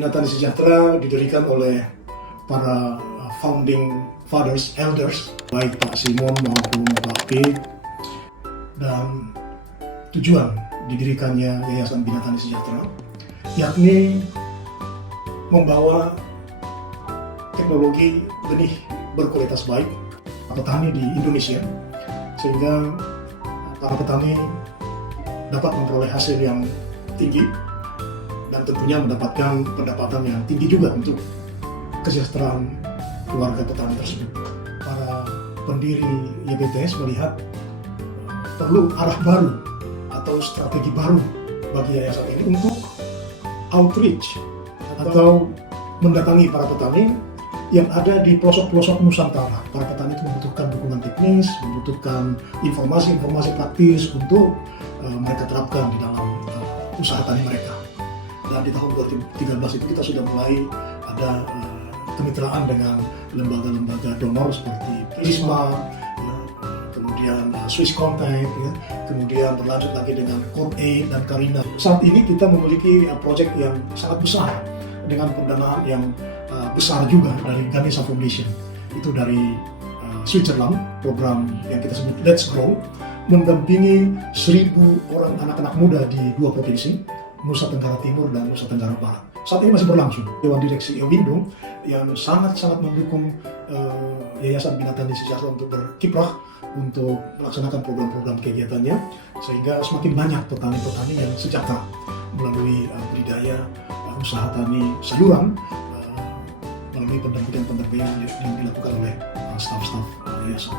Bina Tani Sejahtera didirikan oleh para founding fathers, elders, baik Pak Simon maupun Pak P. Dan tujuan didirikannya Yayasan Bina Tani Sejahtera yakni membawa teknologi benih berkualitas baik petani di Indonesia, sehingga para petani dapat memperoleh hasil yang tinggi dan tentunya mendapatkan pendapatan yang tinggi juga untuk kesejahteraan keluarga petani tersebut. Para pendiri YBTS melihat perlu arah baru atau strategi baru bagi yayasan ini untuk outreach atau mendatangi para petani yang ada di pelosok-pelosok Nusantara. Para petani itu membutuhkan dukungan teknis, membutuhkan informasi-informasi praktis untuk mereka terapkan di dalam usaha tani mereka. Dan di tahun 2013 itu kita sudah mulai ada kemitraan dengan lembaga-lembaga donor seperti Prisma, ya, kemudian Swiss Contact, ya, kemudian berlanjut lagi dengan CodeAid dan Karina. Saat ini kita memiliki proyek yang sangat besar dengan pendanaan yang besar juga dari Ganesha Foundation. Itu dari Switzerland, program yang kita sebut Let's Grow, mendampingi 1.000 orang anak-anak muda di 2 provinsi, Nusa Tenggara Timur dan Nusa Tenggara Barat. Saat ini masih berlangsung. Dewan Direksi Ewindo yang sangat-sangat mendukung Yayasan Bina Tani Sejahtera untuk berkiprah untuk melaksanakan program-program kegiatannya, sehingga semakin banyak petani-petani yang sejahtera melalui budidaya usaha tani sayuran, melalui pendampingan yang dilakukan oleh staf-staf yayasan.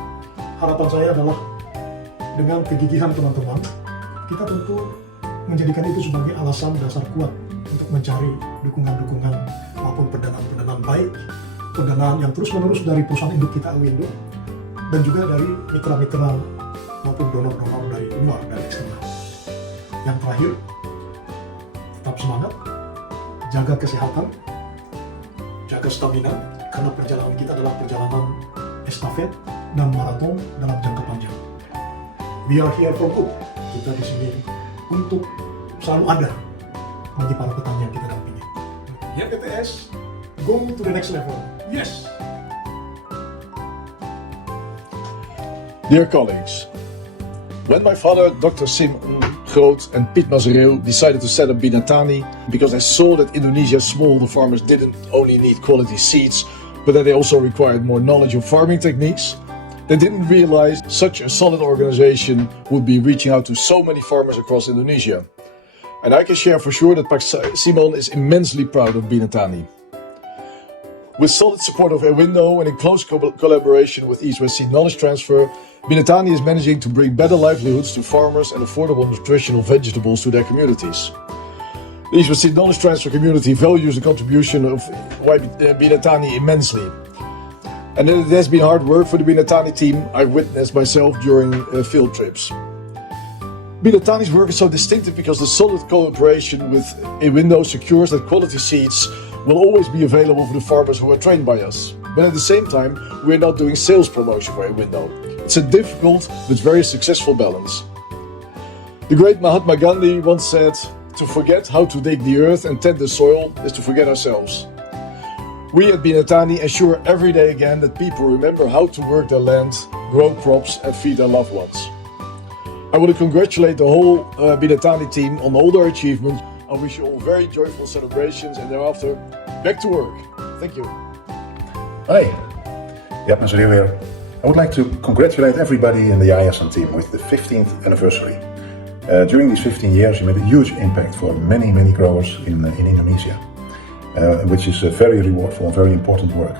Harapan saya adalah dengan kegigihan teman-teman, kita tentu menjadikan itu sebagai alasan dasar kuat untuk mencari dukungan-dukungan maupun pendanaan-pendanaan baik, pendanaan yang terus-menerus dari perusahaan induk kita Ewindo, dan juga dari mitra-mitra maupun donor-donor dari luar, dari eksternal. Yang terakhir, tetap semangat, jaga kesehatan, jaga stamina, karena perjalanan kita adalah perjalanan estafet dan maraton dalam jangka panjang. We are here for good. Kita di sini untuk selalu ada bagi para petani yang kita dampingi. YBTS, go to the next level. Yes! Dear colleagues, when my father, Dr. Simon Groot and Piet Mazereel decided to set up Bina Tani because they saw that Indonesia's smallholder farmers didn't only need quality seeds, but that they also required more knowledge of farming techniques, they didn't realize such a solid organization would be reaching out to so many farmers across Indonesia. And I can share for sure that Pak Simon is immensely proud of Bina Tani. With solid support of Ewindo and in close collaboration with East West Seed Knowledge Transfer, Bina Tani is managing to bring better livelihoods to farmers and affordable nutritional vegetables to their communities. The East West Seed Knowledge Transfer community values the contribution of Bina Tani immensely. And it has been hard work for the Bina Tani team I've witnessed myself during field trips. Bina Tani's work is so distinctive because the solid cooperation with Ewindo secures that quality seeds will always be available for the farmers who are trained by us. But at the same time, we're not doing sales promotion for Ewindo. It's a difficult but very successful balance. The great Mahatma Gandhi once said, "To forget how to dig the earth and tend the soil is to forget ourselves." We at Bina Tani ensure every day again that people remember how to work their land, grow crops and feed their loved ones. I want to congratulate the whole Bina Tani team on all their achievements. I wish you all very joyful celebrations and thereafter, back to work. Thank you. Hi, Jaap Mazereel here. I would like to congratulate everybody in the Yayasan team with the 15th anniversary. During these 15 years, you made a huge impact for many, many growers in Indonesia. Which is a very rewardful and very important work.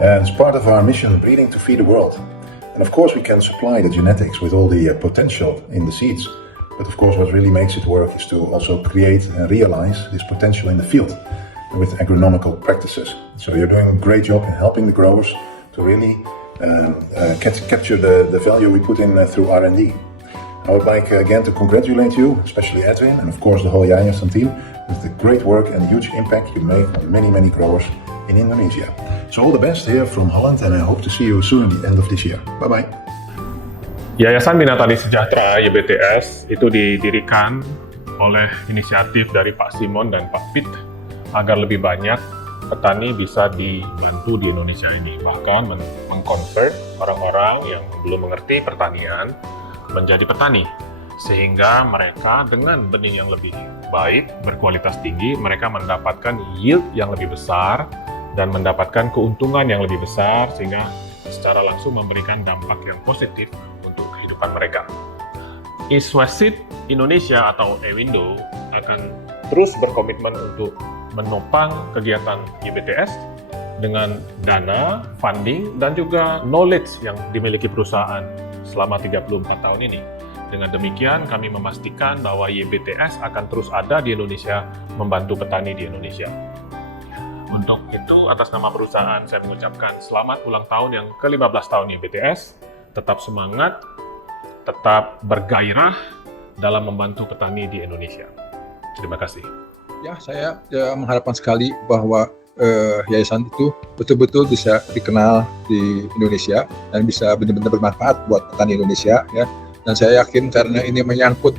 And it's part of our mission, breeding to feed the world. And of course we can supply the genetics with all the potential in the seeds. But of course what really makes it work is to also create and realize this potential in the field with agronomical practices. So you're doing a great job in helping the growers to really capture the value we put in through R&D. I would like again to congratulate you, especially Edwin, and of course the whole Yayasan team, with the great work and huge impact you made on many, many growers in Indonesia. So all the best here from Holland, and I hope to see you soon at the end of this year. Bye-bye. Yayasan Bina Tani Sejahtera YBTS itu didirikan oleh inisiatif dari Pak Simon dan Pak Piet agar lebih banyak petani bisa dibantu di Indonesia ini. Bahkan mengkonvert orang-orang yang belum mengerti pertanian menjadi petani. Sehingga mereka dengan benih yang lebih baik, berkualitas tinggi, mereka mendapatkan yield yang lebih besar dan mendapatkan keuntungan yang lebih besar, sehingga secara langsung memberikan dampak yang positif untuk kehidupan mereka. East West Seed Indonesia atau Ewindo akan terus berkomitmen untuk menopang kegiatan YBTS dengan dana, funding, dan juga knowledge yang dimiliki perusahaan selama 34 tahun ini. Dengan demikian, kami memastikan bahwa YBTS akan terus ada di Indonesia, membantu petani di Indonesia. Untuk itu, atas nama perusahaan, saya mengucapkan selamat ulang tahun yang ke-15 tahun YBTS. Tetap semangat, tetap bergairah dalam membantu petani di Indonesia. Terima kasih. Ya, saya mengharapkan sekali bahwa yayasan itu betul-betul bisa dikenal di Indonesia dan bisa benar-benar bermanfaat buat petani Indonesia, ya. Dan saya yakin karena ini menyangkut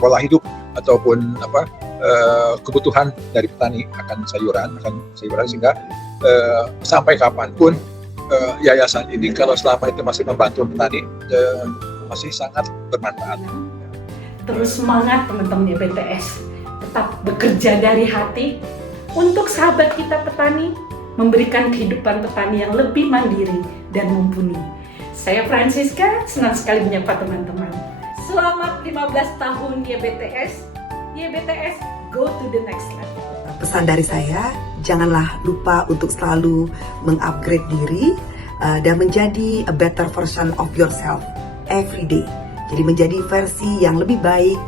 pola hidup ataupun kebutuhan dari petani akan sayuran sehingga sampai kapanpun yayasan ini kalau selama itu masih membantu petani masih sangat bermanfaat. Terus semangat teman-teman YBTS, tetap bekerja dari hati untuk sahabat kita petani, memberikan kehidupan petani yang lebih mandiri dan mumpuni. Saya Francisca, senang sekali menyapa teman-teman. Selamat 15 tahun YBTS. YBTS, go to the next level. Pesan dari saya, janganlah lupa untuk selalu mengupgrade diri dan menjadi a better version of yourself every day. Jadi menjadi versi yang lebih baik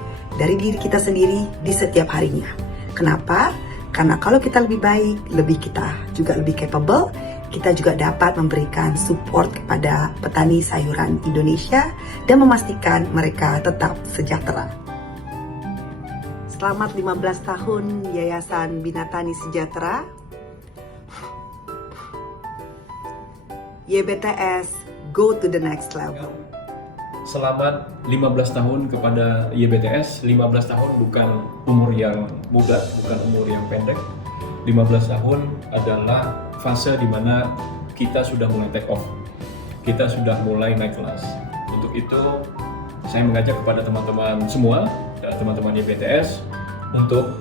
dari diri kita sendiri di setiap harinya. Kenapa? Karena kalau kita lebih baik, kita juga lebih capable, kita juga dapat memberikan support kepada petani sayuran Indonesia dan memastikan mereka tetap sejahtera. Selamat 15 tahun Yayasan Binatani Sejahtera. YBTS, go to the next level. Selamat 15 tahun kepada YBTS. 15 tahun bukan umur yang muda, bukan umur yang pendek. 15 tahun adalah fase di mana kita sudah mulai take off. Kita sudah mulai naik kelas. Untuk itu, saya mengajak kepada teman-teman semua, teman-teman YBTS, untuk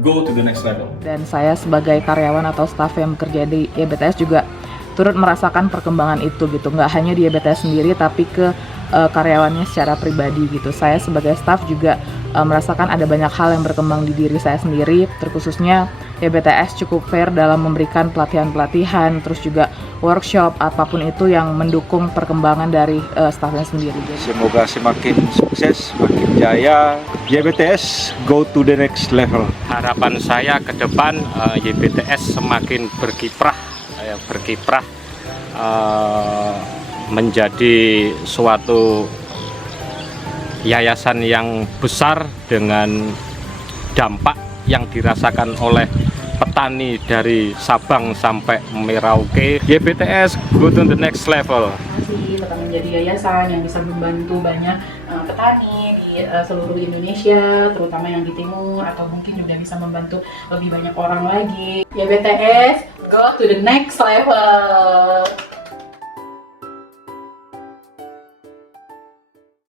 go to the next level. Dan saya sebagai karyawan atau staf yang bekerja di YBTS juga turut merasakan perkembangan itu gitu. Nggak hanya di YBTS sendiri, tapi ke karyawannya secara pribadi gitu. Saya sebagai staf juga merasakan ada banyak hal yang berkembang di diri saya sendiri, terkhususnya YBTS cukup fair dalam memberikan pelatihan-pelatihan, terus juga workshop, apapun itu yang mendukung perkembangan dari stafnya sendiri. Semoga semakin sukses, semakin jaya. YBTS go to the next level. Harapan saya ke depan YBTS semakin berkiprah menjadi suatu yayasan yang besar dengan dampak yang dirasakan oleh petani dari Sabang sampai Merauke. YBTS go to the next level. Tetap menjadi yayasan yang bisa membantu banyak petani di seluruh Indonesia, terutama yang di timur, atau mungkin juga bisa membantu lebih banyak orang lagi. YBTS go to the next level.